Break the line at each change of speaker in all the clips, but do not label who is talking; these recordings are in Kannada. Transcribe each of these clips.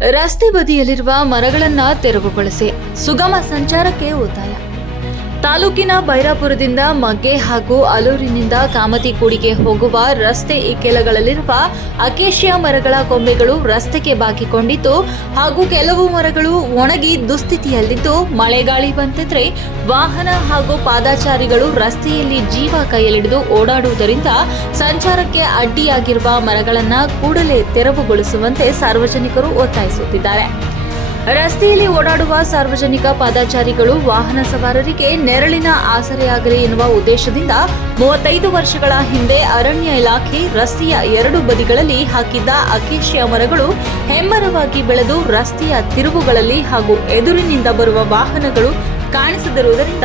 ರಸ್ತೆ ಬದಿಯಲ್ಲಿರುವ ಮರಗಳನ್ನ ತೆರವುಗೊಳಿಸಿ. ಸುಗಮ ಸಂಚಾರಕ್ಕೆ ಒತ್ತಾಯ. ತಾಲೂಕಿನ ಬೈರಾಪುರದಿಂದ ಮಗ್ಗೆ ಹಾಗೂ ಅಲೂರಿನಿಂದ ಕಾಮತಿಕೂಡಿಗೆ ಹೋಗುವ ರಸ್ತೆ ಇಕ್ಕೆಲಗಳಲ್ಲಿರುವ ಅಕೇಶಿಯಾ ಮರಗಳ ಕೊಂಬೆಗಳು ರಸ್ತೆಗೆ ಬಾಗಿಕೊಂಡಿದ್ದು ಹಾಗೂ ಕೆಲವು ಮರಗಳು ಒಣಗಿ ದುಸ್ಥಿತಿಯಲ್ಲಿದ್ದು ಮಳೆಗಾಳಿ ಬಂತಿದ್ರೆ ವಾಹನ ಹಾಗೂ ಪಾದಾಚಾರಿಗಳು ರಸ್ತೆಯಲ್ಲಿ ಜೀವ ಕೈಯಲ್ಲಿಡಿದು ಓಡಾಡುವುದರಿಂದ ಸಂಚಾರಕ್ಕೆ ಅಡ್ಡಿಯಾಗಿರುವ ಮರಗಳನ್ನು ಕೂಡಲೇ ತೆರವುಗೊಳಿಸುವಂತೆ ಸಾರ್ವಜನಿಕರು ಒತ್ತಾಯಿಸುತ್ತಿದ್ದಾರೆ. ರಸ್ತೆಯಲ್ಲಿ ಓಡಾಡುವ ಸಾರ್ವಜನಿಕ ಪಾದಾಚಾರಿಗಳು ವಾಹನ ಸವಾರರಿಗೆ ನೆರಳಿನ ಆಸರೆಯಾಗಲಿ ಎನ್ನುವ ಉದ್ದೇಶದಿಂದ ಮೂವತ್ತೈದು ವರ್ಷಗಳ ಹಿಂದೆ ಅರಣ್ಯ ಇಲಾಖೆ ರಸ್ತೆಯ ಎರಡು ಬದಿಗಳಲ್ಲಿ ಹಾಕಿದ್ದ ಅಕೇಶಿಯ ಮರಗಳು ಹೆಮ್ಮರವಾಗಿ ಬೆಳೆದು ರಸ್ತೆಯ ತಿರುವುಗಳಲ್ಲಿ ಹಾಗೂ ಎದುರಿನಿಂದ ಬರುವ ವಾಹನಗಳು ಕಾಣಿಸದಿರುವುದರಿಂದ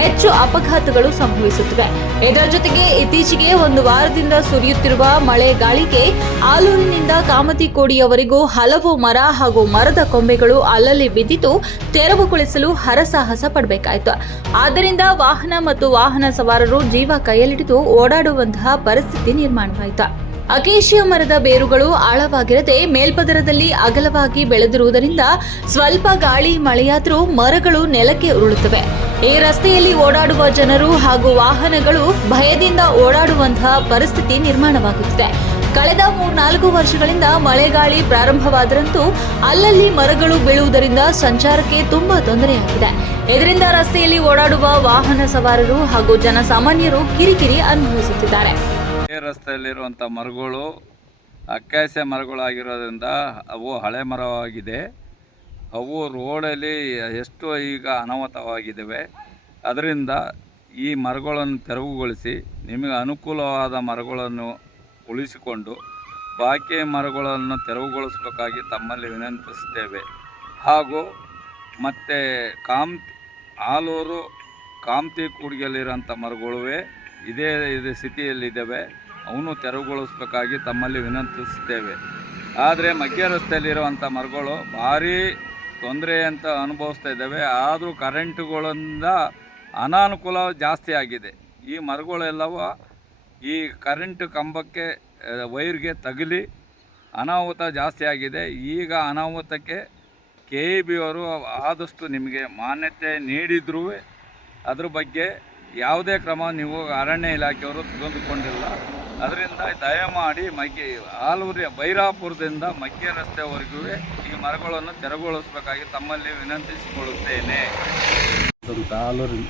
ಹೆಚ್ಚು ಅಪಘಾತಗಳು ಸಂಭವಿಸುತ್ತಿವೆ. ಇದರ ಜೊತೆಗೆ ಇತ್ತೀಚೆಗೆ ಒಂದು ವಾರದಿಂದ ಸುರಿಯುತ್ತಿರುವ ಮಳೆ ಗಾಳಿಗೆ ಆಲೂರಿನಿಂದ ಕಾಮತಿಕೋಡಿಯವರೆಗೂ ಹಲವು ಮರ ಹಾಗೂ ಮರದ ಕೊಂಬೆಗಳು ಅಲ್ಲಲ್ಲಿ ಬಿದ್ದಿತು ತೆರವುಗೊಳಿಸಲು ಹರಸಾಹಸ ಪಡಬೇಕಾಯಿತು. ಆದ್ದರಿಂದ ವಾಹನ ಮತ್ತು ವಾಹನ ಸವಾರರು ಜೀವ ಕೈಯಲ್ಲಿಡಿದು ಓಡಾಡುವಂತಹ ಪರಿಸ್ಥಿತಿ ನಿರ್ಮಾಣವಾಯಿತು. ಅಕೇಶಿಯ ಮರದ ಬೇರುಗಳು ಆಳವಾಗಿರದೆ ಮೇಲ್ಪದರದಲ್ಲಿ ಅಗಲವಾಗಿ ಬೆಳೆದಿರುವುದರಿಂದ ಸ್ವಲ್ಪ ಗಾಳಿ ಮಳೆಯಾದರೂ ಮರಗಳು ನೆಲಕ್ಕೆ ಉರುಳುತ್ತವೆ. ಈ ರಸ್ತೆಯಲ್ಲಿ ಓಡಾಡುವ ಜನರು ಹಾಗೂ ವಾಹನಗಳು ಭಯದಿಂದ ಓಡಾಡುವಂತಹ ಪರಿಸ್ಥಿತಿ ನಿರ್ಮಾಣವಾಗುತ್ತಿದೆ. ಕಳೆದ ಮೂರ್ನಾಲ್ಕು ವರ್ಷಗಳಿಂದ ಮಳೆಗಾಳಿ ಪ್ರಾರಂಭವಾದರಂತೂ ಅಲ್ಲಲ್ಲಿ ಮರಗಳು ಬೀಳುವುದರಿಂದ ಸಂಚಾರಕ್ಕೆ ತುಂಬಾ ತೊಂದರೆಯಾಗಿದೆ. ಇದರಿಂದ ರಸ್ತೆಯಲ್ಲಿ ಓಡಾಡುವ ವಾಹನ ಸವಾರರು ಹಾಗೂ ಜನಸಾಮಾನ್ಯರು ಕಿರಿಕಿರಿ ಅನುಭವಿಸುತ್ತಿದ್ದಾರೆ.
ರಸ್ತೆಯಲ್ಲಿರುವಂಥ ಮರಗಳು ಅಕ್ಕಾಸೆ ಮರಗಳಾಗಿರೋದ್ರಿಂದ ಅವು ಹಳೆ ಮರವಾಗಿದೆ. ಅವು ರೋಡಲ್ಲಿ ಎಷ್ಟು ಈಗ ಅನಾಹುತವಾಗಿದ್ದಾವೆ. ಅದರಿಂದ ಈ ಮರಗಳನ್ನು ತೆರವುಗೊಳಿಸಿ ನಿಮಗೆ ಅನುಕೂಲವಾದ ಮರಗಳನ್ನು ಉಳಿಸಿಕೊಂಡು ಬಾಕಿ ಮರಗಳನ್ನು ತೆರವುಗೊಳಿಸಬೇಕಾಗಿ ತಮ್ಮಲ್ಲಿ ವಿನಂತಿಸುತ್ತೇವೆ ಹಾಗೂ ಮತ್ತು ಕಾಮ್ ಆಲೂರು ಕಾಮ್ತಿ ಕೂಡಿಗೆಯಲ್ಲಿರೋಂಥ ಮರಗಳುವೆ ಇದೇ ಇದೇ ಸ್ಥಿತಿಯಲ್ಲಿದ್ದಾವೆ. ಅವನು ತೆರವುಗೊಳಿಸಬೇಕಾಗಿ ತಮ್ಮಲ್ಲಿ ವಿನಂತಿಸುತ್ತೇವೆ. ಆದರೆ ಮಗ್ಗೆ ರಸ್ತೆಯಲ್ಲಿರುವಂಥ ಮರಗಳು ಭಾರಿ ತೊಂದರೆ ಅಂತ ಅನುಭವಿಸ್ತಾ ಇದ್ದಾವೆ. ಆದರೂ ಕರೆಂಟುಗಳಿಂದ ಅನಾನುಕೂಲ ಜಾಸ್ತಿ ಆಗಿದೆ. ಈ ಮರಗಳೆಲ್ಲವೂ ಈ ಕರೆಂಟ್ ಕಂಬಕ್ಕೆ ವೈರ್ಗೆ ತಗಲಿ ಅನಾಹುತ ಜಾಸ್ತಿ ಆಗಿದೆ. ಈಗ ಅನಾಹುತಕ್ಕೆ ಕೆ ಇ ಬಿ ಅವರು ಆದಷ್ಟು ನಿಮಗೆ ಮಾನ್ಯತೆ ನೀಡಿದ್ರೂ ಅದ್ರ ಬಗ್ಗೆ ಯಾವುದೇ ಕ್ರಮ ನೀವು ಅರಣ್ಯ ಇಲಾಖೆಯವರು ತೆಗೆದುಕೊಂಡಿಲ್ಲ. ಅದರಿಂದ ದಯಮಾಡಿ ಮಗ್ಗೆ ಆಲೂರಿ ಬೈರಾಪುರದಿಂದ ಮಗ್ಗೆ ರಸ್ತೆವರೆಗೂ ಈ ಮರಗಳನ್ನು ತೆರವುಗೊಳಿಸಬೇಕಾಗಿ ತಮ್ಮಲ್ಲಿ ವಿನಂತಿಸಿಕೊಳ್ಳುತ್ತೇನೆ.
ಆಲೂರಿ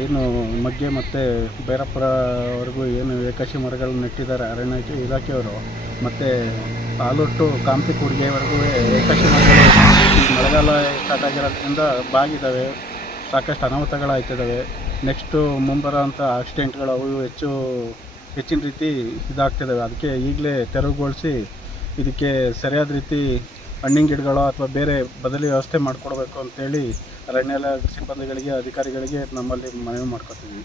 ಏನು ಮಗ್ಗೆ ಮತ್ತು ಬೈರಪ್ಪರವರೆಗೂ ಏನು ಏಕಾಶಿ ಮರಗಳನ್ನು ನೆಟ್ಟಿದ್ದಾರೆ ಅರಣ್ಯ ಇಲಾಖೆಯವರು, ಮತ್ತು ಆಲೂರು ಟು ಕಾಂತಿ ಕೂಡಿಗೆವರೆಗೂ ಏಕಾಶಿ ಮರಗಳು ಮಳೆಗಾಲ ಸ್ಟಾರ್ಟ್ ಆಗಿರೋದ್ರಿಂದ ಬಾಗಿದ್ದಾವೆ ಸಾಕಷ್ಟು ಅನಾಹುತಗಳಾಗ್ತಿದ್ದಾವೆ ನೆಕ್ಸ್ಟು ಮುಂಬರುವಂಥ ಆಕ್ಸಿಡೆಂಟ್ಗಳು ಅವು ಹೆಚ್ಚು ಹೆಚ್ಚಿನ ರೀತಿ ಇದಾಗ್ತಿದ್ದಾವೆ ಅದಕ್ಕೆ ಈಗಲೇ ತೆರವುಗೊಳಿಸಿ ಇದಕ್ಕೆ ಸರಿಯಾದ ರೀತಿ ಹಣ್ಣಿನ ಗಿಡಗಳು ಅಥವಾ ಬೇರೆ ಬದಲಿ ವ್ಯವಸ್ಥೆ ಮಾಡಿಕೊಡ್ಬೇಕು ಅಂತೇಳಿ ಅರಣ್ಯ ಇಲಾಖೆ ಸಿಬ್ಬಂದಿಗಳಿಗೆ, ಅಧಿಕಾರಿಗಳಿಗೆ ನಮ್ಮಲ್ಲಿ ಮನವಿ ಮಾಡ್ಕೊತೀವಿ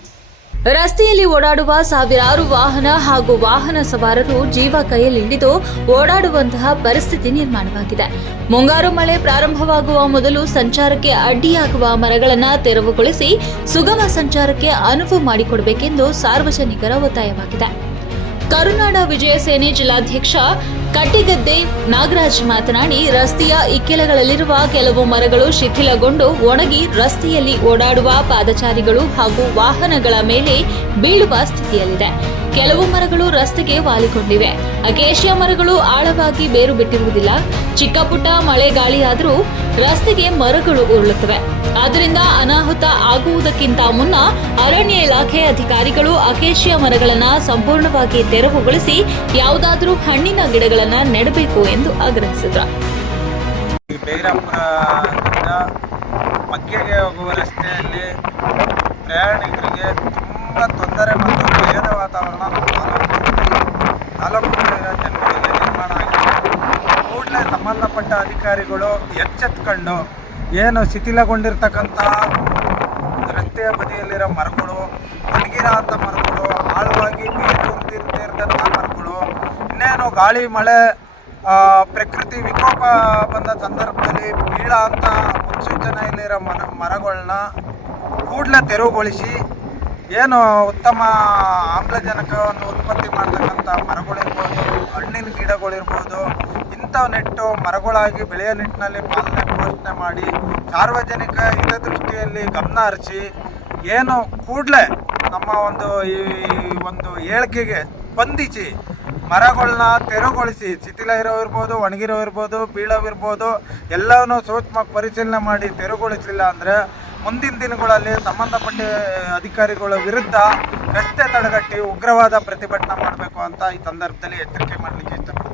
ರಸ್ತೆಯಲ್ಲಿ ಓಡಾಡುವ ಸಾವಿರಾರು ವಾಹನ ಹಾಗೂ ವಾಹನ ಸವಾರರು ಜೀವ ಕೈಯಲ್ಲಿಂಡಿದು ಓಡಾಡುವಂತಹ ಪರಿಸ್ಥಿತಿ ನಿರ್ಮಾಣವಾಗಿದೆ. ಮುಂಗಾರು ಮಳೆ ಪ್ರಾರಂಭವಾಗುವ ಮೊದಲು ಸಂಚಾರಕ್ಕೆ ಅಡ್ಡಿಯಾಗುವ ಮರಗಳನ್ನು ತೆರವುಗೊಳಿಸಿ ಸುಗಮ ಸಂಚಾರಕ್ಕೆ ಅನುವು ಮಾಡಿಕೊಡಬೇಕೆಂದು ಸಾರ್ವಜನಿಕರ ಒತ್ತಾಯವಾಗಿದೆ. ಕರುನಾಡ ವಿಜಯ ಸೇನೆ ಜಿಲ್ಲಾಧ್ಯಕ್ಷ ಕಟ್ಟಿಗದ್ದೆ ನಾಗರಾಜ್ ಮಾತನಾಡಿ, ರಸ್ತೆಯ ಇಕ್ಕೆಲಗಳಲ್ಲಿರುವ ಕೆಲವು ಮರಗಳು ಶಿಥಿಲಗೊಂಡು ಒಣಗಿ ರಸ್ತೆಯಲ್ಲಿ ಓಡಾಡುವ ಪಾದಚಾರಿಗಳು ಹಾಗೂ ವಾಹನಗಳ ಮೇಲೆ ಬೀಳುವ ಸ್ಥಿತಿಯಲ್ಲಿದೆ. ಕೆಲವು ಮರಗಳು ರಸ್ತೆಗೆ ವಾಲಿಕೊಂಡಿವೆ. ಅಕೇಶಿಯಾ ಮರಗಳು ಆಳವಾಗಿ ಬೇರು ಬಿಟ್ಟಿರುವುದಿಲ್ಲ. ಚಿಕ್ಕ ಪುಟ್ಟ ಮಳೆ ಗಾಳಿಯಾದರೂ ರಸ್ತೆಗೆ ಮರಗಳು ಉರುಳುತ್ತವೆ. ಆದ್ದರಿಂದ ಅನಾಹುತ ಆಗುವುದಕ್ಕಿಂತ ಮುನ್ನ ಅರಣ್ಯ ಇಲಾಖೆ ಅಧಿಕಾರಿಗಳು ಅಕೇಶಿಯಾ ಮರಗಳನ್ನು ಸಂಪೂರ್ಣವಾಗಿ ತೆರವುಗೊಳಿಸಿ ಯಾವುದಾದರೂ ಹಣ್ಣಿನ ಗಿಡಗಳನ್ನು ನೆಡಬೇಕು ಎಂದು ಆಗ್ರಹಿಸಿದರು.
ಹೋಗುವ ರಸ್ತೆಯಲ್ಲಿ ಪ್ರಯಾಣಿಕರಿಗೆ ತುಂಬ ತೊಂದರೆ ಭಯದ ವಾತಾವರಣ ತಾಲೂಕು ಜನರಿಗೆ ನಿರ್ಮಾಣ ಆಗಿದೆ. ಕೂಡಲೇ ಸಂಬಂಧಪಟ್ಟ ಅಧಿಕಾರಿಗಳು ಎಚ್ಚೆತ್ಕೊಂಡು ಏನು ಶಿಥಿಲಗೊಂಡಿರ್ತಕ್ಕಂಥ ರಸ್ತೆಯ ಬದಿಯಲ್ಲಿರೋ ಮರಗಳು ಒಣಗಿರೋ ಮರಗಳು, ಆಳವಾಗಿ ನೀರು ಹೊಂದಿರ್ತಿರ್ತಂಥ ಮರಗಳು, ಇನ್ನೇನು ಗಾಳಿ, ಮಳೆ ಪ್ರಕೃತಿ ವಿಕೋಪ ಬಂದ ಸಂದರ್ಭದಲ್ಲಿ ಬೀಳ ಅಂತ ಮುನ್ಸೂಚನೆಯಲ್ಲಿರೋ ಮನ ಮರಗಳನ್ನ ಕೂಡಲೇ ತೆರವುಗೊಳಿಸಿ ಏನು ಉತ್ತಮ ಆಮ್ಲಜನಕವನ್ನು ಉತ್ಪತ್ತಿ ಮಾಡ್ತಕ್ಕಂಥ ಮರಗಳಿರ್ಬೋದು ಹಣ್ಣಿನ ಗಿಡಗಳಿರ್ಬೋದು ಇಂಥವು ನೆಟ್ಟು ಮರಗಳಾಗಿ ಬೆಳೆಯೋ ನಿಟ್ಟಿನಲ್ಲಿ ಪಾಲನೆ ಪೋಷಣೆ ಮಾಡಿ ಸಾರ್ವಜನಿಕ ಹಿತದೃಷ್ಟಿಯಲ್ಲಿ ಗಮನ ಹರಿಸಿ ಏನು ಕೂಡಲೇ ನಮ್ಮ ಒಂದು ಈ ಒಂದು ಹೇಳಿಕೆಗೆ ಸ್ಪಂದಿಸಿ ಮರಗಳನ್ನ ತೆರವುಗೊಳಿಸಿ, ಶಿಥಿಲ ಇರೋ ಇರ್ಬೋದು ಒಣಗಿರೋ ಇರ್ಬೋದು ಬೀಳೋ ಇರ್ಬೋದು, ಎಲ್ಲವನ್ನೂ ಸೂಕ್ಷ್ಮ ಪರಿಶೀಲನೆ ಮಾಡಿ ತೆರವುಗೊಳಿಸಲಿಲ್ಲ ಅಂದರೆ ಮುಂದಿನ ದಿನಗಳಲ್ಲಿ ಸಂಬಂಧಪಟ್ಟ ಅಧಿಕಾರಿಗಳ ವಿರುದ್ಧ ರಸ್ತೆ ತಡೆಗಟ್ಟಿ ಉಗ್ರವಾದ ಪ್ರತಿಭಟನೆ ಮಾಡಬೇಕು ಅಂತ ಈ ಸಂದರ್ಭದಲ್ಲಿ ಎಚ್ಚರಿಕೆ ಮಾಡಲಿಕ್ಕೆ ಇಷ್ಟಪಡ್ತೀನಿ